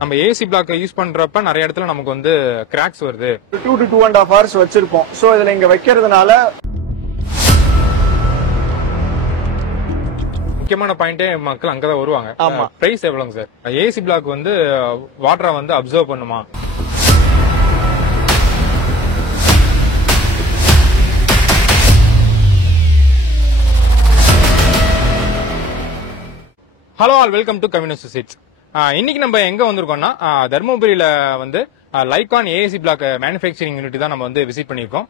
நம்ம AC black use பண்றப்ப நிறைய இடத்துல நமக்கு வந்து கிராக்ஸ் வருது. 2 to 2.5 hours வச்சிருப்போம். சோ இதுல இங்க வைக்கிறதுனால முக்கியமான பாயிண்டே மக்கள் அங்கதான் வருவாங்க. ஆமா. பிரைஸ் எவ்வளவுங்க சார்? ஏசி பிளாக் வந்து வாட்டரை வந்து அப்சர்வ் பண்ணுமா? Hello all, welcome to communist seats. இன்னைக்கு நம்ம எங்க வந்திருக்கோம்னா தர்மபுரியில வந்து லைகான் ஏசி பிளாக் மேனுஃபேக்சரிங் யூனிட் தான் நம்ம வந்து விசிட் பண்ணிருக்கோம்.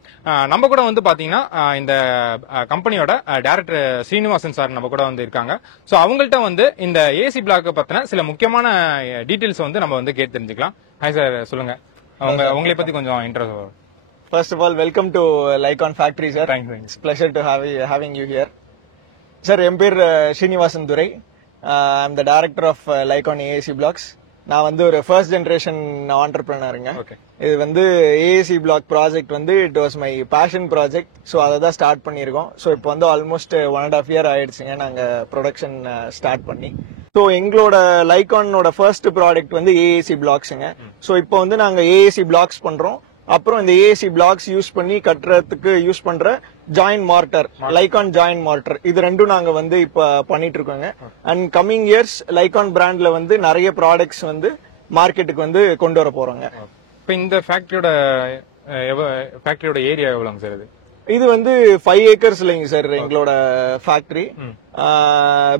நம்ம கூட வந்து பாத்தீங்கன்னா இந்த கம்பெனியோட டைரக்டர் ஸ்ரீனிவாசன் சார் நம்ம கூட வந்து இருக்காங்க. சோ அவங்கள்ட்ட வந்து இந்த ஏசி பிளாக் பத்தின சில முக்கியமான டீடைல்ஸ் வந்து நம்ம வந்து கேட்டு தெரிஞ்சுக்கலாம். ஹாய் சார், சொல்லுங்க உங்களை பத்தி கொஞ்சம் interest. first of all welcome to Lycon factory sir. Thank you. It's pleasure to having you here. Sir, என் பேர் ஸ்ரீனிவாசன் துரை. I'm the director of Lycon AAC Blocks. நான் வந்து ஒரு ஃபர்ஸ்ட் ஜெனரேஷன் ஆண்டர்பிரனருங்க. இது வந்து ஏஏசி பிளாக் ப்ராஜெக்ட் வந்து it was my passion project. So அதை தான் start பண்ணியிருக்கோம். ஸோ இப்போ வந்து ஆல்மோஸ்ட் 1.5 year ஆயிடுச்சுங்க நாங்கள் ப்ரொடக்ஷன் ஸ்டார்ட் பண்ணி. ஸோ எங்களோட லைகானோட ஃபர்ஸ்ட் ப்ராடக்ட் வந்து ஏஏசி பிளாக்ஸுங்க. ஸோ இப்போ வந்து நாங்கள் ஏஏசி பிளாக்ஸ் பண்றோம். அப்புறம் இந்த ஏஏசி பிளாக்ஸ் யூஸ் பண்ணி கட்டுறதுக்கு யூஸ் பண்ற ஜாயின் மார்டர், லைகான் ஜாயின் மார்டர், இது ரெண்டும் நாங்க வந்து இப்ப பண்ணிட்டு இருக்கோங்க. அண்ட் கம்மிங் இயர்ஸ் லைகான் பிராண்ட்ல வந்து நிறைய ப்ராடக்ட்ஸ் வந்து மார்க்கெட்டுக்கு வந்து கொண்டு வர போறோங்க. இப்போ இந்த ஃபேக்டரியோட ஏரியா எவ்வளவுங்க சார்? இது வந்து 5 acres இல்லைங்க சார் எங்களோட ஃபேக்டரி.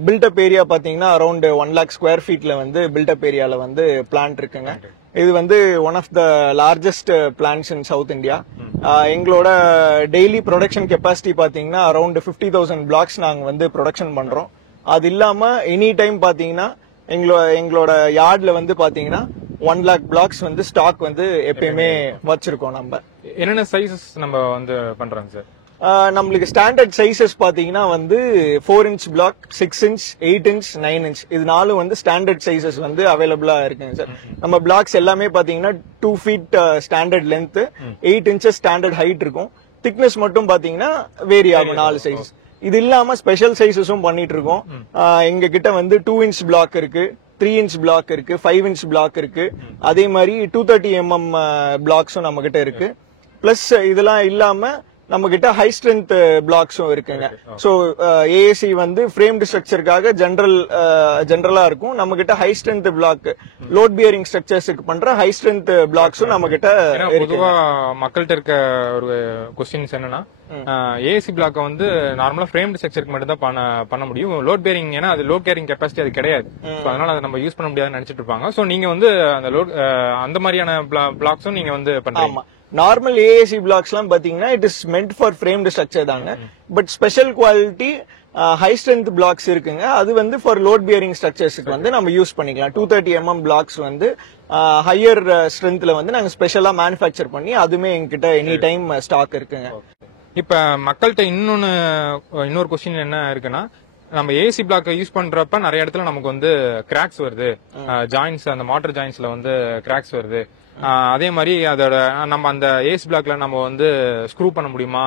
பில்டப் ஏரியா பாத்தீங்கன்னா அரௌண்ட் 1 lakh square feetல வந்து பில்டப் ஏரியால வந்து பிளான்ட் இருக்குங்க. இது வந்து one of the largest plants in South India. எங்களோட டெய்லி ப்ரொடக்ஷன் கெப்பாசிட்டி பாத்தீங்கன்னா அரௌண்ட் 50,000 பிளாக்ஸ் நாங்க வந்து ப்ரொடக்ஷன் பண்றோம். அது இல்லாம எனி டைம் பாத்தீங்கன்னா எங்களோட யார்ட்ல வந்து பாத்தீங்கன்னா 1 lakh பிளாக்ஸ் வந்து ஸ்டாக் வந்து எப்பயுமே வச்சிருக்கோம். நம்ம என்னென்ன சைசஸ் நம்ம வந்து பண்றோங்க சார்? நம்மளுக்கு ஸ்டாண்டர்ட் சைசஸ் பாத்தீங்கன்னா வந்து 4 inch black, 6 inch, 8 inch, 9 inch இது நாலும் வந்து ஸ்டாண்டர்ட் சைசஸ் வந்து அவைலபிளா இருக்குங்க சார். நம்ம பிளாக்ஸ் எல்லாமே பாத்தீங்கன்னா 2 feet standard length, 8 inches standard height இருக்கும். திக்னஸ் மட்டும் பாத்தீங்கன்னா வேரி ஆகும் 4 சைஸ். இது இல்லாம ஸ்பெஷல் சைசஸும் பண்ணிட்டு இருக்கோம். எங்க கிட்ட வந்து 2 inch பிளாக் இருக்கு, 3 inch பிளாக் இருக்கு, 5 inch பிளாக் இருக்கு. அதே மாதிரி 230 mm பிளாக்ஸும் நம்ம கிட்ட இருக்கு. பிளஸ் இதெல்லாம் இல்லாம நம்ம கிட்ட ஹை ஸ்ட்ரென்த் பிளாக்ஸும் இருக்குங்க. சோ ஏஏசி வந்து ஃப்ரேம்டு ஸ்ட்ரக்சருக்காக ஜெனரலா இருக்கும். நம்ம கிட்ட high strength block, load bearing ஸ்ட்ரக்சர்ஸ்க்கு பண்ற ஹை ஸ்ட்ரென்த் பிளாக்ஸும் நம்ம கிட்ட இருக்கு. பொதுவா மக்கள்கிட்ட இருக்க ஒரு क्वेश्चंस என்னன்னா, ஏசி பிளாக் வந்து நார்மலா ஃப்ரேம்டு ஸ்ட்ரக்சருக்கு மட்டும் தான் பண்ண முடியும். லோட் பேரிங், ஏன்னா அது லோட் கேரிங் கெபாசிட்டி அது கிடையாது. அதனால அதை நம்ம யூஸ் பண்ண முடியாதுன்னு நினைச்சிட்டு இருப்பாங்க. சோ நீங்க வந்து அந்த அந்த மாதிரியான பிளாக்ஸும் நீங்க வந்து பண்றீங்க. நார்மல் ஏஏசி பிளாக்ஸ் எல்லாம் பாத்தீங்கன்னா it is meant for framed structure தாங்க. But special quality high strength blocks இருக்குங்க. அது வந்து ஃபார் லோட் பியரிங் ஸ்ட்ரக்சர்ஸ்க்கு வந்து நம்ம யூஸ் பண்ணிக்கலாம். 230 mm பிளாக்ஸ் வந்து ஹையர் ஸ்ட்ரென்த்ல வந்து நாங்க ஸ்பெஷலா மேனுஃபேக்சர் பண்ணி அதுமே எங்ககிட்ட எனி டைம் ஸ்டாக் இருக்குங்க. இப்ப மக்கள்கிட்ட இன்னொரு கொஸ்டின் என்ன இருக்குன்னா, நம்ம ஏசி பிளாக் யூஸ் பண்றப்ப நிறைய இடத்துல நமக்கு வந்து கிராக்ஸ் வருது, ஜாயின்ஸ், அந்த மாட்டர் ஜாயின்ஸ்ல வந்து கிராக்ஸ் வருது. அதே மாதிரி அதோட நம்ம அந்த ஏசி பிளாக்ல நம்ம வந்து ஸ்க்ரூ பண்ண முடியுமா,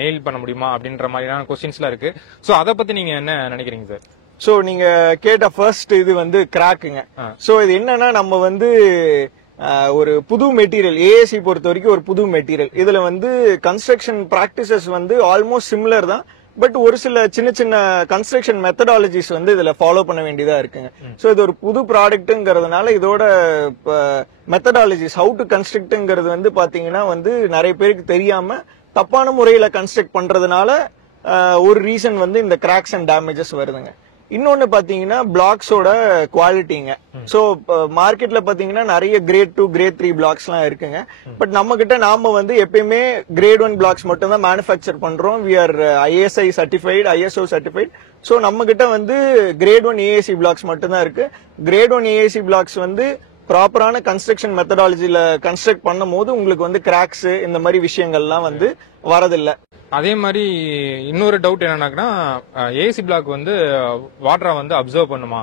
நெயில் பண்ண முடியுமா அப்படின்ற மாதிரியான கொஸ்டின்ஸ்லாம் இருக்கு. சோ அத பத்தி நீங்க என்ன நினைக்கிறீங்க சார்? சோ நீங்க கேட்ட ஃபர்ஸ்ட் இது வந்து கிராக்குங்க. சோ இது என்னன்னா, நம்ம வந்து ஒரு புது மெட்டீரியல், ஏஏசி பொறுத்த வரைக்கும் ஒரு புது மெட்டீரியல். இதுல வந்து கன்ஸ்ட்ரக்ஷன் பிராக்டிசஸ் வந்து ஆல்மோஸ்ட் சிமிலர் தான். பட் ஒரு சில சின்ன சின்ன கன்ஸ்ட்ரக்ஷன் மெத்தடாலஜிஸ் வந்து இதுல ஃபாலோ பண்ண வேண்டியதா இருக்குங்க. சோ இது ஒரு புது ப்ராடக்ட்ங்கிறதுனால இதோட மெத்தடாலஜிஸ், ஹவு டு கன்ஸ்ட்ரக்ட்ங்கிறது வந்து பாத்தீங்கன்னா வந்து நிறைய பேருக்கு தெரியாம தப்பான முறையில கன்ஸ்ட்ரக்ட் பண்றதுனால ஒரு ரீசன் வந்து இந்த கிராக்ஸ் அண்ட் டேமேஜஸ் வருதுங்க. இன்னொன்னு பாத்தீங்கன்னா பிளாக்ஸோட குவாலிட்டிங்க. சோ மார்க்கெட்ல பாத்தீங்கன்னா நிறைய கிரேட் 2, கிரேட் 3 பிளாக்ஸ் எல்லாம் இருக்குங்க. பட் நம்ம கிட்ட நாம வந்து எப்பயுமே கிரேட் 1 பிளாக்ஸ் மட்டும் தான் மேனுஃபேக்சர் பண்றோம். We are ISI certified, ISO certified. So நம்ம கிட்ட வந்து கிரேட் 1 ஏஏசி பிளாக்ஸ் மட்டும் தான் இருக்கு. கிரேட் 1 ஏஏசி பிளாக்ஸ் வந்து ப்ராப்பரான கன்ஸ்ட்ரக்ஷன் மெத்தடாலஜில கன்ஸ்ட்ரக்ட் பண்ணும் போது உங்களுக்கு வந்து கிராக்ஸ் இந்த மாதிரி விஷயங்கள்லாம் வந்து வரதில்லை. அதே மாதிரி இன்னொரு டவுட் என்னன்னா, ஏசி பிளாக் வந்து வாட்டரை வந்து அப்சர்வ் பண்ணுமா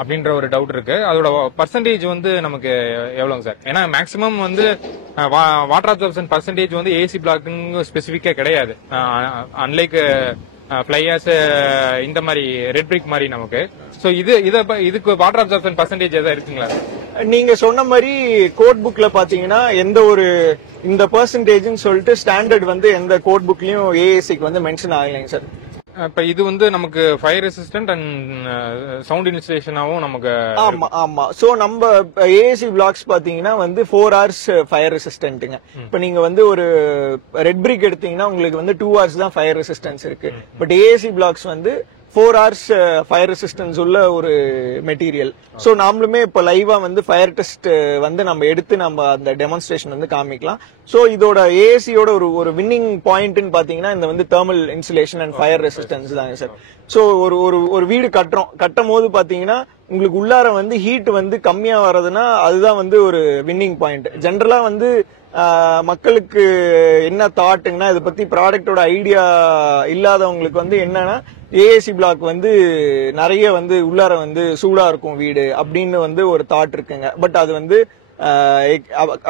அப்படின்ற ஒரு டவுட் இருக்கு. அதோட பர்சன்டேஜ் வந்து நமக்கு எவ்வளவுங்க சார்? ஏன்னா மேக்ஸிமம் வந்து வாட்டர் அப்சர்ப்ஷன் பர்சன்டேஜ் வந்து ஏசி பிளாக் ஸ்பெசிபிக்கா கிடையாது. அன்லைக் ஃபிளையாஸ் இந்த மாதிரி ரெட் பிரிக் மாதிரி நமக்கு. சோ இதுக்கு வாட்டர் அப்சார்ப்ஷன் பர்சன்டேஜ் ஏதாவது இருக்குங்களா? நீங்க சொன்ன மாதிரி கோட் புக்ல பாத்தீங்கன்னா எந்த ஒரு இந்த பெர்சன்டேஜ்னு சொல்லிட்டு ஸ்டாண்டர்ட் வந்து எந்த கோட் புக்லயும் ஏஏசிக்கு வந்து மென்ஷன் ஆகலைங்க சார். இப்ப இது வந்து நமக்கு ஃபயர் ரெசிஸ்டன்ட் அண்ட் சவுண்ட் இன்சுலேஷனாவும் நமக்கு. ஆமா ஆமா. சோ நம்ம ஏஏசி பிளாக்ஸ் பாத்தீங்கன்னா வந்து 4 hours ஃபயர் ரெசிஸ்டன்ட்ங்க. இப்ப நீங்க வந்து ஒரு ரெட் பிரிக் எடுத்தீங்கன்னா உங்களுக்கு வந்து 2 hours தான் ஃபயர் ரெசிஸ்டன்ஸ் இருக்கு. பட் ஏஏசி பிளாக்ஸ் வந்து 4 hours ஃபயர் ரெசிஸ்டன்ஸ் உள்ள ஒரு மெட்டீரியல். சோ நாமளுமே இப்ப லைவா வந்து ஃபயர் டெஸ்ட் வந்து நம்ம எடுத்து நம்ம அந்த டெமான்ஸ்ட்ரேஷன் வந்து காமிக்கலாம். சோ இதோட ஏசியோட ஒரு வின்னிங் பாயிண்ட்னு பாத்தீங்கன்னா இந்த வந்து thermal insulation and fire resistance தாங்க சார். சோ ஒரு வீடு கட்டும் போது பாத்தீங்கன்னா உங்களுக்கு உள்ளார வந்து ஹீட் வந்து கம்மியா வர்றதுன்னா அதுதான் வந்து ஒரு வின்னிங் பாயிண்ட். ஜென்ரலா வந்து மக்களுக்கு என்ன தாட்டுங்கன்னா இதை பத்தி ப்ராடக்டோட ஐடியா இல்லாதவங்களுக்கு வந்து என்னன்னா ஏஏசி பிளாக் வந்து நிறைய வந்து உள்ளார வந்து சூடா இருக்கும் வீடு அப்படின்னு வந்து ஒரு தாட் இருக்குங்க. பட் அது வந்து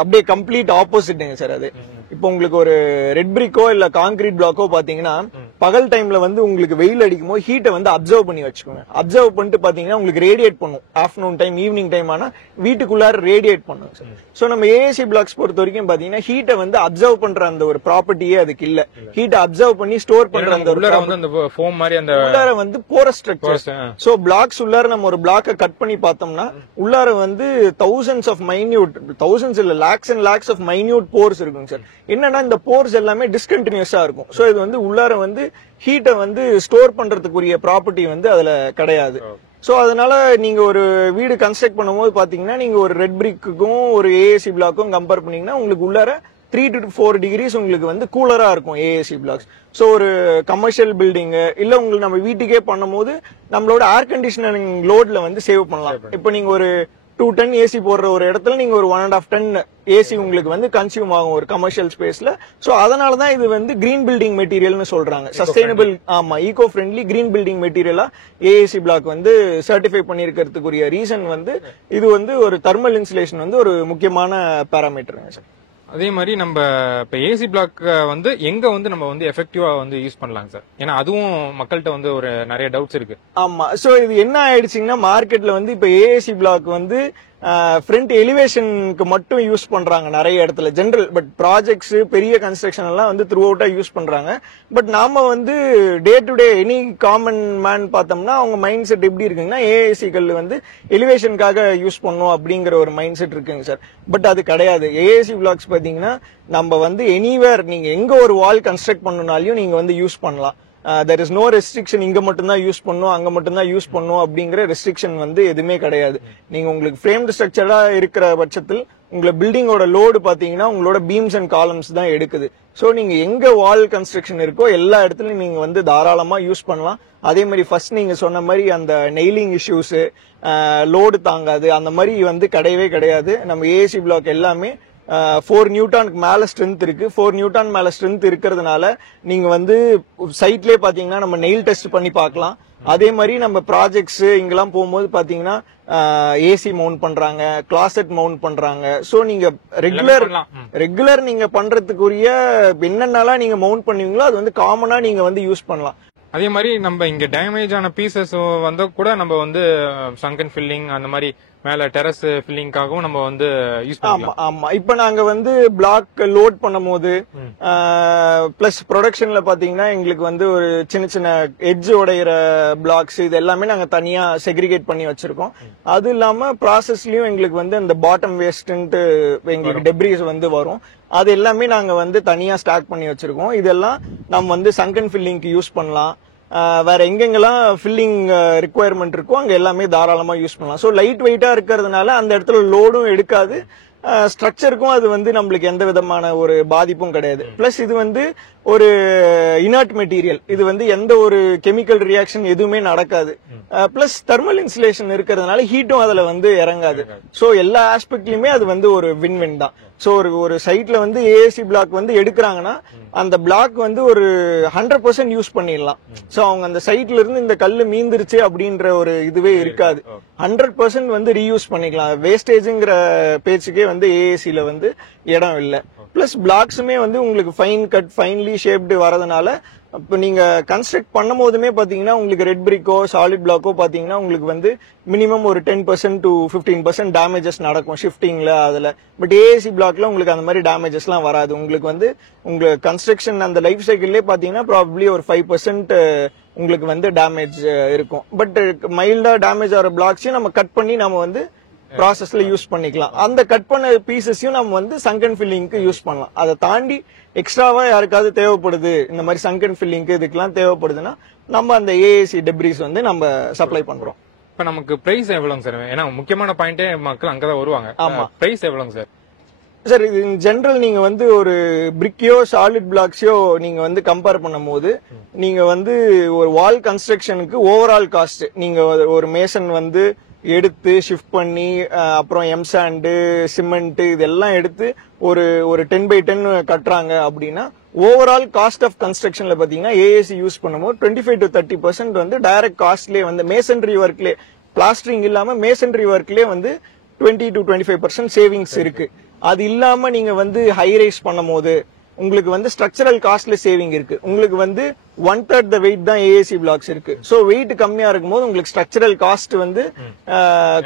அப்படியே கம்ப்ளீட் ஆப்போசிட்டுங்க சார். அது இப்போ உங்களுக்கு ஒரு ரெட் பிரிக்கோ இல்ல கான்கிரீட் பிளாக்கோ பாத்தீங்கன்னா பகல் டைம்ல வந்து உங்களுக்கு வெயில் அடிக்கும் போது ஹீட்டை வந்து அப்சர்வ் பண்ணி வச்சுக்கோங்க. அப்சர்வ் பண்ணிட்டு பாத்தீங்கன்னா உங்களுக்கு ரேடியேட் பண்ணும். ஆஃப்டர்நூன் டைம் ஈவினிங் டைம் ஆனா வீட்டுக்குள்ளார ரேடியேட் பண்ணும் சார். சோ நம்ம ஏஏசி பிளாக்ஸ் பொறுத்த வரைக்கும் பாத்தீங்கன்னா ஹீட்டை வந்து அப்சர்வ் பண்ற அந்த ஒரு ப்ராப்பர்ட்டியே அதுக்கு இல்ல. ஹீட்டை அப்சர்வ் பண்ணி ஸ்டோர் பண்ற அந்த உள்ளார வந்து போரஸ் ஸ்ட்ரக்சர். சோ பிளாக்ஸ் உள்ளார நம்ம ஒரு பிளாக்க கட் பண்ணி பார்த்தோம்னா உள்ளார வந்து thousands இல்ல lakhs and lakhs of minute pores இருக்குங்க சார். என்னன்னா இந்த போர்ஸ் எல்லாமே டிஸ்கண்டினியூஸா இருக்கும். சோ இது வந்து உள்ளார வந்து ஹீட்டை வந்து ஸ்டோர் பண்றதுக்குரிய ப்ராப்பர்ட்டி வந்து அதுல கிடையாது. சோ அதனால நீங்க ஒரு வீடு கன்ஸ்ட்ரக்ட் பண்ணும்போது பாத்தீங்கன்னா நீங்க ஒரு ரெட் பிரிக்குக்கும் ஒரு ஏஏசி பிளாக்கும் கம்பேர் பண்ணீங்கன்னா உங்களுக்கு உள்ளார 3 to 4 degrees உங்களுக்கு வந்து கூலரா இருக்கும் ஏஏசி பிளாக்ஸ். சோ ஒரு கமர்ஷியல் பில்டிங் இல்ல உங்களுக்கு நம்ம வீட்டுக்கே பண்ணும் போது நம்மளோட ஏர் கண்டிஷனிங் லோட்ல வந்து சேவ் பண்ணலாம். இப்போ நீங்க ஒரு 2 ton ஏசி போடுற ஒரு இடத்துல நீங்க ஒரு 1.5 ton ஏசி உங்களுக்கு வந்து கன்சியூம் ஆகும் ஒரு கமர்ஷியல் ஸ்பேஸ்ல. சோ அதனாலதான் இது வந்து கிரீன் பில்டிங் மெட்டீரியல்னு சொல்றாங்க. சஸ்டைனபிள் ஆமா ஈகோ ஃப்ரெண்ட்லி கிரீன் பில்டிங் மெட்டீரியலா ஏஏசி பிளாக் வந்து சர்டிஃபை பண்ணிருக்கிறதுக்குரிய ரீசன் வந்து இது வந்து ஒரு தெர்மல் இன்சுலேஷன் வந்து ஒரு முக்கியமான பாராமீட்டருங்க சார். அதே மாதிரி நம்ம இப்ப ஏசி பிளாக் வந்து எங்க வந்து நம்ம வந்து எஃபெக்டிவா வந்து யூஸ் பண்ணலாம் சார்? ஏன்னா அதுவும் மக்கள்கிட்ட வந்து ஒரு நிறைய டவுட்ஸ் இருக்கு. ஆமா. சோ இது என்ன ஆயிடுச்சுங்கன்னா மார்க்கெட்ல வந்து இப்ப ஏஏசி பிளாக் வந்து ஃப்ரண்ட் எலிவேஷனுக்கு மட்டும் யூஸ் பண்றாங்க நிறைய இடத்துல ஜெனரல். பட் ப்ராஜெக்ட்ஸ் பெரிய கன்ஸ்ட்ரக்ஷன் எல்லாம் வந்து த்ரூ அவுட்டா யூஸ் பண்றாங்க. பட் நாம வந்து day to day any common man பார்த்தோம்னா அவங்க மைண்ட் செட் எப்படி இருக்குங்கன்னா ஏஏசி கல் வந்து எலிவேஷனுக்காக யூஸ் பண்ணும் அப்படிங்கிற ஒரு மைண்ட் செட் இருக்குங்க சார். பட் அது கிடையாது. ஏஏசி பிளாக்ஸ் பாத்தீங்கன்னா நம்ம வந்து எனிவேர் நீங்க எங்க ஒரு வால் கன்ஸ்ட்ரக்ட் பண்ணனாலையும் நீங்க வந்து யூஸ் பண்ணலாம். there is no restriction இங்க மட்டும்தான் யூஸ் பண்ணும் அங்க மட்டும்தான் யூஸ் பண்ணும் அப்படிங்கிற ரெஸ்ட்ரிக்ஷன் வந்து எதுவுமே கிடையாது. நீங்க உங்களுக்கு ஃப்ரேம்டு ஸ்ட்ரக்சரா இருக்கிற பட்சத்தில் உங்களை பில்டிங்கோட லோடு பாத்தீங்கன்னா உங்களோட பீம்ஸ் அண்ட் காலம்ஸ் தான் எடுக்குது. சோ நீங்க எங்க வால் கன்ஸ்ட்ரக்ஷன் இருக்கோ எல்லா இடத்துலயும் நீங்க வந்து தாராளமா யூஸ் பண்ணலாம். அதே மாதிரி ஃபர்ஸ்ட் நீங்க சொன்ன மாதிரி அந்த நெய்லிங் இஷ்யூஸ் லோடு தாங்காது அந்த மாதிரி வந்து கிடையவே கிடையாது. நம்ம ஏசி பிளாக் எல்லாமே 4 நியூட்டானுக்கு மேல ஸ்ட்ரென்த் இருக்கு. 4 நியூட்டான் மேல ஸ்ட்ரென்த் இருக்கிறதுனால நீங்க வந்து சைட்லயே பாத்தீங்கன்னா நம்ம நெயில் டெஸ்ட் பண்ணி பார்க்கலாம். அதே மாதிரி நம்ம ப்ராஜெக்ட்ஸ் இங்கெல்லாம் போகும்போது பாத்தீங்கன்னா ஏசி மவுண்ட் பண்றாங்க, கிளாசெட் மவுண்ட் பண்றாங்க. சோ நீங்க ரெகுலர் நீங்க பண்றதுக்குரிய என்னென்னலாம் நீங்க மவுண்ட் பண்ணுவீங்களோ அது வந்து காமனா நீங்க வந்து யூஸ் பண்ணலாம். அதே மாதிரி நம்ம இங்க டேமேஜ் ஆன பீசஸ் வந்து கூட நம்ம வந்து சங்கன் ஃபில்லிங் அந்த மாதிரி மேல டெரஸ் ஃபில்லிங்காகவும் நம்ம வந்து யூஸ் பண்ணலாம். ஆமா. இப்ப நாங்க வந்து பிளாக் லோட் பண்ணும்போது பிளஸ் ப்ரொடக்ஷன்ல பாத்தீங்கன்னா எங்களுக்கு வந்து ஒரு சின்ன சின்ன எட்ஜ் உடையிற பிளாக்ஸ் இது எல்லாமே நாங்க தனியா செக்ரிகேட் பண்ணி வச்சிருக்கோம். அது இல்லாம ப்ராசஸ்லயும் எங்களுக்கு வந்து அந்த பாட்டம் வேஸ்ட்ன்ட்டு எங்களுக்கு டெப்ரிஸ் வந்து வரும். அது எல்லாமே நாங்க வந்து தனியா ஸ்டாக் பண்ணி வச்சிருக்கோம். இதெல்லாம் நம்ம வந்து சங்கன் ஃபில்லிங்க்கு யூஸ் பண்ணலாம். வேற எங்கெங்கெல்லாம் ஃபில்லிங் ரிக்குவயர்மெண்ட் இருக்கோ அங்க எல்லாமே தாராளமா யூஸ் பண்ணலாம். சோ லைட் வெயிட்டா இருக்கிறதுனால அந்த இடத்துல லோடும் எடுக்காது. ஸ்ட்ரக்சருக்கும் அது வந்து நம்மளுக்கு எந்த விதமான ஒரு பாதிப்பும் கிடையாது. பிளஸ் இது வந்து ஒரு இனர்ட் மெட்டீரியல். இது வந்து எந்த ஒரு கெமிக்கல் ரியாக்ஷன் எதுவுமே நடக்காது. பிளஸ் தெர்மல் இன்சுலேஷன் இருக்கிறதுனால ஹீட்டும் அதுல வந்து இறங்காது. சோ எல்லா ஆஸ்பெக்ட்லயுமே அது வந்து ஒரு வின் வின் தான். சோ ஒரு சைட்ல வந்து ஏசி பிளாக் வந்து எடுக்கிறாங்கன்னா அந்த பிளாக் வந்து ஒரு 100% யூஸ் பண்ணிடலாம். சோ அவங்க அந்த சைட்ல இருந்து இந்த கல்லு மீந்துருச்சு அப்படின்ற ஒரு இதுவே இருக்காது. 100% வந்து ரீயூஸ் பண்ணிக்கலாம். வேஸ்டேஜ்ங்கிற பேச்சுக்கே வந்து ஏஏசில வந்து இடம் இல்லை. பிளஸ் பிளாக்ஸுமே வந்து உங்களுக்கு ஃபைன் கட் ஃபைன்லி ஷேப்டு வரதுனால இப்போ நீங்க கன்ஸ்ட்ரக்ட் பண்ணும் போதுமே பாத்தீங்கன்னா உங்களுக்கு ரெட் பிரிக்கோ சாலிட் பிளாக்கோ பாத்தீங்கன்னா உங்களுக்கு வந்து மினிமம் ஒரு 10% to 15% டேமேஜஸ் நடக்கும் ஷிஃப்டிங்ல அதுல. பட் ஏஏசி பிளாக்ல உங்களுக்கு அந்த மாதிரி டேமேஜஸ்லாம் வராது. உங்களுக்கு வந்து உங்க கன்ஸ்ட்ரக்ஷன் அந்த லைஃப் சைக்கிள்லேயே பாத்தீங்கன்னா ப்ராபப்ளி ஒரு 5% உங்களுக்கு வந்து டேமேஜ் இருக்கும். பட் மைல்டா டேமேஜ் ஆகிற பிளாக்ஸையும் நம்ம கட் பண்ணி நம்ம வந்து ப்ராசஸ்ல யூஸ் பண்ணிக்கலாம். அந்த கட் பண்ண பீசஸையும் நம்ம வந்து சங்கன் ஃபில்லிங்க்கு யூஸ் பண்ணலாம். அதை தாண்டி எக்ஸ்ட்ராவா யாருக்காவது தேவைப்படுது இந்த மாதிரி சங்கன் ஃபில்லிங்க்கு இதுக்கெல்லாம் தேவைப்படுதுன்னா நம்ம அந்த ஏஏசி டெப்ரிஸ் வந்து நம்ம சப்ளை பண்றோம். இப்ப நமக்கு பிரைஸ் எவ்வளவுங்க சார்? ஏன்னா முக்கியமான பாயிண்டே மக்கள் அங்கதான் வருவாங்க. ஆமா, பிரைஸ் எவ்வளவுங்க சார்? சார் இது இன் ஜெனரல் நீங்க வந்து ஒரு பிரிக்கையோ சாலிட் பிளாக்ஸையோ நீங்க வந்து கம்பேர் பண்ணும் போது நீங்க வந்து ஒரு வால் கன்ஸ்ட்ரக்ஷனுக்கு ஓவரால் காஸ்ட் நீங்க ஒரு மேசன் வந்து எடுத்து ஷிஃப்ட் பண்ணி அப்புறம் எம்சாண்டு சிமெண்ட் இதெல்லாம் எடுத்து ஒரு 10x10 கட்டுறாங்க அப்படின்னா ஓவரால் காஸ்ட் ஆஃப் கன்ஸ்ட்ரக்ஷன்ல பாத்தீங்கன்னா ஏஏசி யூஸ் பண்ணும்போது 25 to 30% வந்து டைரக்ட் காஸ்ட்லயே வந்து மேசன்ட்ரி ஒர்க்லயே பிளாஸ்டரிங் இல்லாம மேசன்ட்ரி ஒர்க்லயே வந்து 20 to 25% சேவிங்ஸ் இருக்கு. அது இல்லாம நீங்க வந்து ஹை ரைஸ் பண்ணும் போது உங்களுக்கு வந்து ஸ்ட்ரக்சரல் காஸ்ட்ல சேவிங் இருக்கு. உங்களுக்கு வந்து 1/3 த வெயிட் தான் ஏஏசி பிளாக்ஸ் இருக்கு. சோ வெயிட் கம்மியா இருக்கும் போது உங்களுக்கு ஸ்ட்ரக்சரல் காஸ்ட் வந்து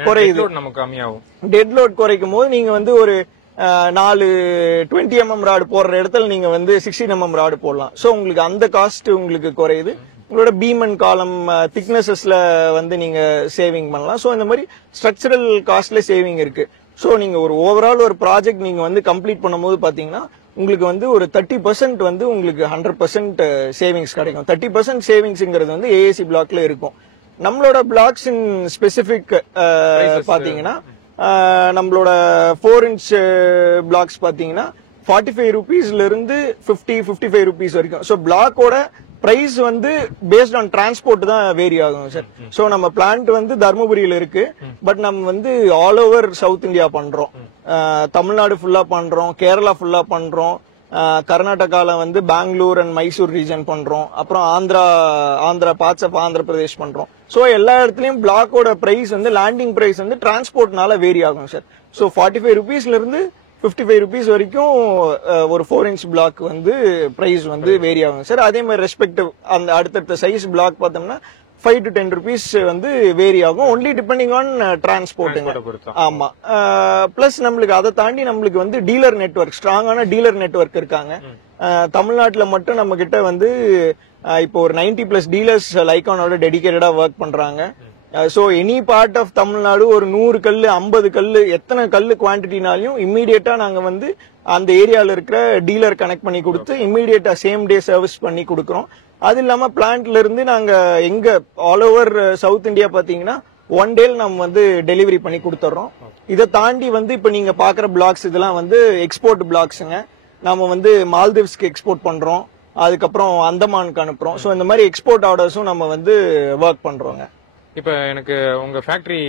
குறையுது. டெட் லோட் குறைக்கும் போது நீங்க வந்து ஒரு 4 20mm ராடு போடுற இடத்துல நீங்க வந்து 16mm ராடு போடலாம். சோ உங்களுக்கு அந்த காஸ்ட் உங்களுக்கு குறையுது. உங்களோட பீம் அண்ட் காலம் திக்னஸஸ்ல வந்து நீங்க சேவிங் பண்ணலாம். சோ இந்த மாதிரி ஸ்ட்ரக்சரல் காஸ்ட்ல சேவிங் இருக்கு. சோ நீங்க ஒரு ஓவரால் ஒரு ப்ராஜெக்ட் நீங்க வந்து கம்ப்ளீட் பண்ணும்போது பாத்தீங்கன்னா உங்களுக்கு வந்து ஒரு 30% வந்து உங்களுக்கு 100% சேவிங்ஸ் கிடைக்கும். 30% சேவிங்ஸ்ங்கிறது வந்து ஏஏசி பிளாக்ல இருக்கும். நம்மளோட பிளாக்ஸ் இன் ஸ்பெசிபிக் பாத்தீங்கன்னா நம்மளோட 4 inch பிளாக்ஸ் பாத்தீங்கன்னா 45 rupeesல இருந்து 55 rupees வரைக்கும். சோ பிளாக்கோட பிரைஸ் வந்து பேஸ்ட் ஆன் டிரான்ஸ்போர்ட் தான் வேரி ஆகும் சார். சோ நம்ம பிளான்ட் வந்து தர்மபுரியில இருக்கு. பட் நம்ம வந்து ஆல் ஓவர் சவுத் இந்தியா பண்றோம். தமிழ்நாடு ஃபுல்லா பண்றோம், கேரளா ஃபுல்லா பண்றோம், கர்நாடகால வந்து பெங்களூர் அண்ட் மைசூர் ரீஜன் பண்றோம், அப்புறம் ஆந்திரா பார்ட்ஸ் ஆஃப் ஆந்திர பிரதேஷ் பண்றோம். சோ எல்லா இடத்துலயும் பிளாக்கோட பிரைஸ் வந்து லேண்டிங் பிரைஸ் வந்து டிரான்ஸ்போர்ட்னால வேரி ஆகும் சார். சோ 45 rupeesல இருந்து 55 rupees வரைக்கும் ஒரு 4 inch பிளாக் வந்து பிரைஸ் வந்து வேரி ஆகும் சார். அதே மாதிரி ரெஸ்பெக்டிவ் அந்த அடுத்தடுத்த சைஸ் பிளாக் பார்த்தோம்னா 5 to 10 rupees வந்து வேரி ஆகும். Only depending on டிரான்ஸ்போர்ட்டுங்க. ஆமா. பிளஸ் நம்மளுக்கு அதை தாண்டி நம்மளுக்கு வந்து டீலர் நெட்வொர்க், ஸ்ட்ராங்கான டீலர் நெட்வொர்க் இருக்காங்க. தமிழ்நாட்டுல மட்டும் நம்ம கிட்ட வந்து இப்போ ஒரு 90+ டீலர்ஸ் லைக்கானோட டெடிகேட்டடா ஒர்க் பண்றாங்க. So any part of Tamil Nadu ஒரு 100 கல்லு 50 கல்லு எத்தனை கல்லு குவான்டிட்டினாலையும் இம்மீடியட்டா நாங்க வந்து அந்த ஏரியால இருக்கிற டீலர் கனெக்ட் பண்ணி கொடுத்து இம்மீடியட்டா சேம் டே சர்வீஸ் பண்ணி கொடுக்கறோம். அது இல்லாம பிளான்ட்ல இருந்து நாங்க எங்க ஆல் ஓவர் சவுத் இந்தியா பாத்தீங்கன்னா 1 day நம்ம வந்து டெலிவரி பண்ணி கொடுத்துறோம். இதை தாண்டி வந்து இப்ப நீங்க பாக்குற பிளாக்ஸ் இதெல்லாம் வந்து எக்ஸ்போர்ட் பிளாக்ஸுங்க. நம்ம வந்து மால்தீவ்ஸ்க்கு எக்ஸ்போர்ட் பண்றோம், அதுக்கப்புறம் அந்தமானுக்கு அனுப்புறோம். சோ இந்த மாதிரி எக்ஸ்போர்ட் ஆர்டர்ஸும் நம்ம வந்து ஒர்க் பண்றோங்க. இப்ப எனக்கு உங்க ஃபேக்டரி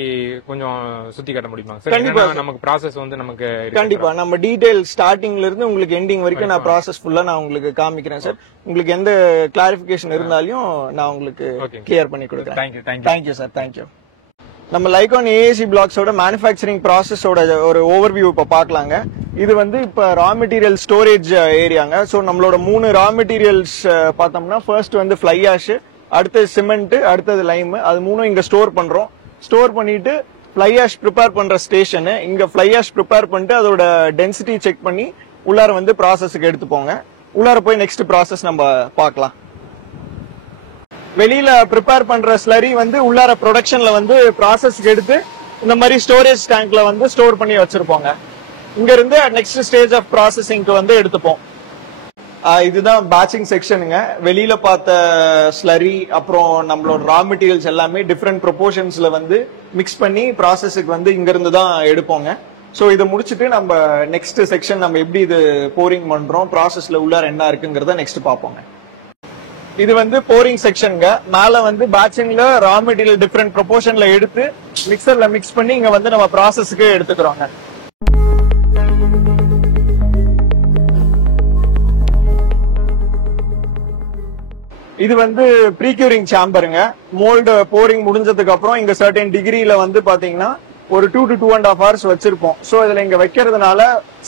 கொஞ்சம் சுத்தி காட்ட முடியுமா? கண்டிப்பா. நமக்கு ப்ராசஸ் வந்து நமக்கு கண்டிப்பா நம்ம டீடைல் ஸ்டார்டிங்ல இருந்து உங்களுக்கு எண்டிங் வரைக்கும் நான் ப்ராசஸ் ஃபுல்லா நான் உங்களுக்கு காமிக்கிறேன் சார். உங்களுக்கு எந்த கிளாரிபிகேஷன் இருந்தாலும் நான் உங்களுக்கு கிளியர் பண்ணி கொடுக்குறேன். Thank you sir, thank you. நம்ம லைகான் ஏஏசி பிளாக்ஸோட மேனுஃபேக்சரிங் ப்ராசஸோட ஒரு ஓவர்வியூ இப்ப பாக்கலாங்க. இது வந்து இப்ப ரா மெட்டீரியல் ஸ்டோரேஜ் ஏரியாங்க. சோ நம்மளோட 3 ரா மெட்டீரியல்ஸ் பார்த்தோம்னா ஃபர்ஸ்ட் வந்து ஃப்ளை ஆஷ், அடுத்தது சிமெண்ட், அடுத்தது லைம். அது 3 இங்க ஸ்டோர் பண்றோம். ஸ்டோர் பண்ணிட்டு ஃப்ளை ஆஷ் ப்ரிப்பேர் பண்ற ஸ்டேஷன் இங்க ஃப்ளை ஆஷ் ப்ரிப்பேர் பண்ணிட்டு அதோட டென்சிட்டி செக் பண்ணி உள்ளார வந்து ப்ராசஸ்க்கு எடுத்துப்போங்க. உள்ளார போய் நெக்ஸ்ட் ப்ராசஸ் நம்ம பார்க்கலாம். வெளியில ப்ரிப்பேர் பண்ற ஸ்லரி வந்து உள்ளார ப்ரொடக்ஷன்ல வந்து ப்ராசஸ்க்கு எடுத்து இந்த மாதிரி ஸ்டோரேஜ் டேங்க்ல வந்து ஸ்டோர் பண்ணி வச்சிருப்போங்க. இங்க இருந்து நெக்ஸ்ட் ஸ்டேஜ் ஆஃப் ப்ராசஸிங்க்கு வந்து எடுத்துப்போம். இதுதான் பேட்சிங் செக்ஷனுங்க. வெளியில பார்த்த ஸ்லரி அப்புறம் நம்மளோட ரா மெட்டீரியல்ஸ் எல்லாமே டிஃப்ரெண்ட் ப்ரொபோர்ஷன்ஸ்ல வந்து மிக்ஸ் பண்ணி ப்ராசஸுக்கு வந்து இங்க இருந்து தான் எடுப்போங்க. சோ இதை முடிச்சுட்டு நம்ம நெக்ஸ்ட் செக்ஷன் நம்ம எப்படி இது போரிங் பண்றோம், ப்ராசஸ்ல உள்ளார என்ன இருக்குங்கிறத நெக்ஸ்ட் பார்ப்போங்க. இது வந்து போரிங் செக்ஷனுங்க. மேல வந்து பேட்சிங்ல ரா மெட்டீரியல் டிஃப்ரெண்ட் ப்ரொபோர்ஷன்ல எடுத்து மிக்சர்ல மிக்ஸ் பண்ணி இங்க வந்து நம்ம ப்ராசஸ்க்கு எடுத்துக்கிறோங்க. இது வந்து ப்ரீக்யூரிங் சாம்பருங்க. மோல்டு போரிங் முடிஞ்சதுக்கு அப்புறம் இங்க சர்டன் டிகிரில வந்து பாத்தீங்கன்னா ஒரு 2 to 2.5 hours வச்சிருப்போம். சோ இதுல இங்க வைக்கிறதுனால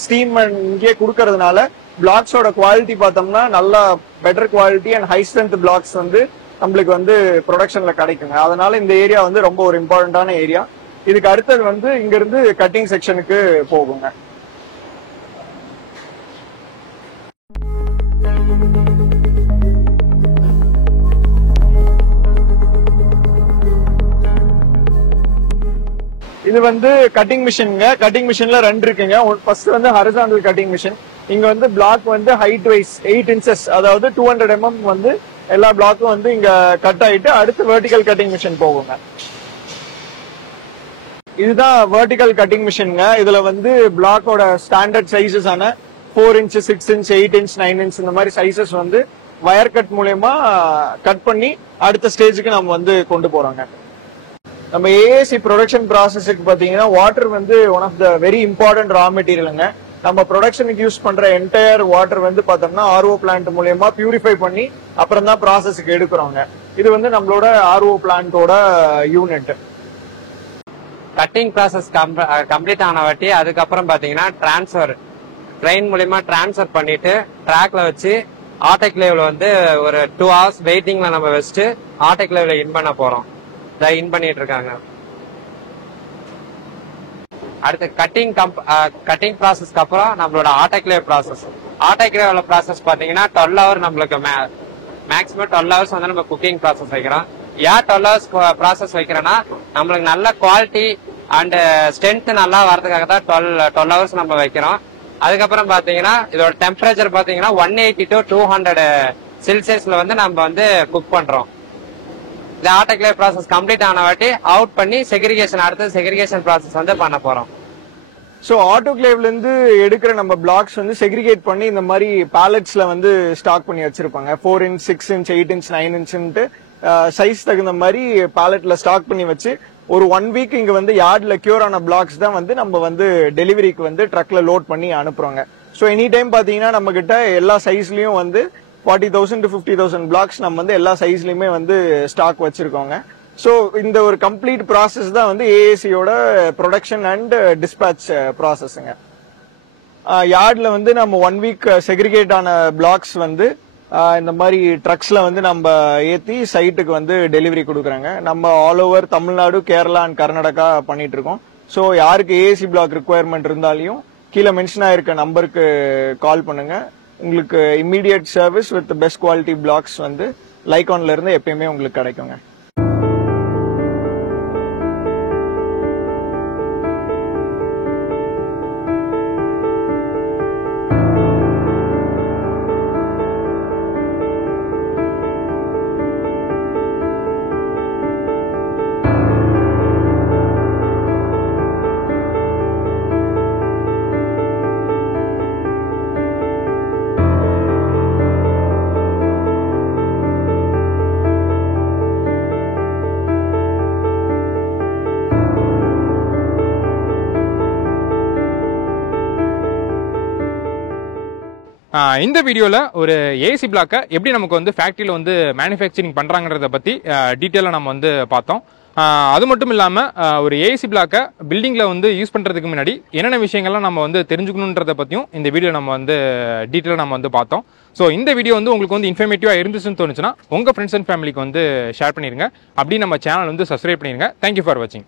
ஸ்டீம் இங்கே கொடுக்கறதுனால பிளாக்ஸோட குவாலிட்டி பார்த்தோம்னா நல்லா better quality and high strength blocks வந்து நம்மளுக்கு வந்து ப்ரொடக்ஷன்ல கிடைக்குங்க. அதனால இந்த ஏரியா வந்து ரொம்ப ஒரு இம்பார்ட்டன்டான ஏரியா. இதுக்கு அடுத்தது வந்து இங்க இருந்து கட்டிங் செக்ஷனுக்கு போகுங்க. இது வந்து கட்டிங் மிஷின்ங்க. கட்டிங் மிஷின்ல 2 இருக்குங்க. ஃபர்ஸ்ட் வந்து ஹரிசாண்டல் கட்டிங் மிஷின். இங்க வந்து பிளாக் வந்து ஹைட் வைஸ் 8 இன்ச்சஸ், அதாவது 200 mm வந்து எல்லா பிளாக்கும் வந்து இங்க கட் ஆயிட்டு அடுத்து வெர்டிகல் கட்டிங் மிஷின் போகுங்க. இதுதான் வெர்டிகல் கட்டிங் மிஷின்ங்க. இதுல வந்து பிளாக்கோட ஸ்டாண்டர்ட் சைசஸ் ஆன 4 inch, 6 inch, 8 inch, 9 inch இந்த மாதிரி சைசஸ் வந்து வயர் கட் மூலமா கட் பண்ணி அடுத்த ஸ்டேஜுக்கு நம்ம வந்து கொண்டு போறோங்க. நம்ம ஏஏசி ப்ரொடக்ஷன் ப்ராசஸுக்கு பாத்தீங்கன்னா வாட்டர் வந்து one of the very important raw மெட்டீரியலுங்க. நம்ம ப்ரொடக்ஷனுக்கு யூஸ் பண்ற என்டையர் வாட்டர் வந்து பார்த்தோம்னா ஆர்ஓ பிளான்ட் மூலமா பியூரிஃபை பண்ணி அப்புறம் தான் ப்ராசஸ்க்கு எடுக்கிறோங்க. இது வந்து நம்மளோட ஆர்ஓ பிளான்ட்டோட யூனிட். கட்டிங் ப்ராசஸ் கம்ப்ளீட் ஆன வாட்டி அதுக்கப்புறம் பாத்தீங்கன்னா டிரான்ஸ்ஃபர் ட்ரெயின் மூலமா டிரான்ஸ்ஃபர் பண்ணிட்டு ட்ராக்ல வச்சு ஆட்டோகிளேவ்ல வந்து ஒரு 2 hours வெயிட்டிங்ல நம்ம வச்சுட்டு ஆட்டோகிளேவ்ல இன் பண்ண போறோம். இன் பண்ணிட்டு இருக்காங்க. அடுத்து கட்டிங் ப்ராசஸ்க்கு அப்புறம் நம்மளோட ஆட்டோகிளேவ் ப்ராசஸ். ஆட்டோகிளேவ்ல ப்ராசஸ் பாத்தீங்கன்னா 12 hour நம்மளுக்கு மேக்ஸிமம் 12 hours வந்து நம்ம குக்கிங் ப்ராசஸ் வைக்கிறோம். ஏன் 12 hours ப்ராசஸ் வைக்கிறோம்னா நம்மளுக்கு நல்ல குவாலிட்டி அண்ட் ஸ்ட்ரென்த் நல்லா வரதுக்காக தான் 12 hours நம்ம வைக்கிறோம். அதுக்கப்புறம் பாத்தீங்கன்னா இதோட டெம்பரேச்சர் பாத்தீங்கன்னா 180 to 200 செல்சியஸ்ல வந்து நம்ம வந்து குக் பண்றோம். இந்த ஆட்டோகிளேவ் ப்ராசஸ் கம்ப்ளீட் ஆன வாட்டி அவுட் பண்ணி செக்ரிகேஷன் அடுத்து செக்ரிகேஷன் ப்ராசஸ் வந்து பண்ண போறோம். ஸோ ஆட்டோகிளேவ்ல இருந்து எடுக்கிற நம்ம பிளாக்ஸ் வந்து செக்ரிகேட் பண்ணி இந்த மாதிரி பேலட்ஸ்ல வந்து ஸ்டாக் பண்ணி வச்சிருப்பாங்க. 4 inch, 6 inch, 8 inch, 9 inch size தகுந்த மாதிரி பேலட்ல ஸ்டாக் பண்ணி வச்சு ஒரு 1 week இங்க வந்து யார்ட்ல கியூர் ஆன பிளாக்ஸ் தான் வந்து நம்ம வந்து டெலிவரிக்கு வந்து ட்ரக்ல லோட் பண்ணி அனுப்புறோங்க. ஸோ எனி டைம் பாத்தீங்கன்னா நம்ம கிட்ட எல்லா சைஸ்லயும் வந்து 40,000 to 50,000 பிளாக்ஸ் நம்ம வந்து எல்லா சைஸ்லயுமே வந்து ஸ்டாக் வச்சிருக்கோங்க. ஸோ இந்த ஒரு கம்ப்ளீட் ப்ராசஸ் தான் வந்து ஏஏசியோட ப்ரொடக்ஷன் அண்ட் டிஸ்பேட்ச் ப்ராசஸ்ங்க. யார்ட்ல வந்து நம்ம 1 week செக்ரிகேட் ஆன பிளாக்ஸ் வந்து இந்த மாதிரி ட்ரக்ஸ்ல வந்து நம்ம ஏத்தி சைட்டுக்கு வந்து டெலிவரி கொடுக்குறாங்க. நம்ம all over Tamil Nadu, Kerala and Karnataka பண்ணிட்டு இருக்கோம். ஸோ யாருக்கு ஏஏசி பிளாக் ரிக்குவயர்மெண்ட் இருந்தாலையும் கீழே மென்ஷன் ஆயிருக்க நம்பருக்கு கால் பண்ணுங்க. உங்களுக்கு immediate service with best quality blocks வந்து லைகான்ல இருந்து எப்பயுமே உங்களுக்கு கிடைக்குங்க. இந்த வீடியோல ஒரு ஏசி பிளாக்கை எப்படி நமக்கு வந்து ஃபேக்டரியில வந்து மேனுஃபேக்சரிங் பண்றாங்கன்றத பத்தி டீட்டெயிலா நம்ம வந்து பார்த்தோம். அது மட்டும் இல்லாம ஒரு ஏசி பிளாக்கை பில்டிங்ல வந்து யூஸ் பண்றதுக்கு முன்னாடி என்னென்ன விஷயங்கள்லாம் நம்ம வந்து தெரிஞ்சுக்கணுன்றத பத்தியும் இந்த வீடியோ நம்ம வந்து டீட்டெயிலா நம்ம வந்து பார்த்தோம். ஸோ இந்த வீடியோ வந்து உங்களுக்கு வந்து இன்ஃபர்மேட்டிவா இருந்துச்சுன்னு தோணுச்சுன்னா உங்க ஃப்ரெண்ட்ஸ் அண்ட் ஃபேமிலிக்கு வந்து ஷேர் பண்ணிருங்க. அப்படி நம்ம சேனல் வந்து சப்ஸ்கிரைப் பண்ணிருங்க. தேங்க்யூ ஃபார் வாட்சிங்.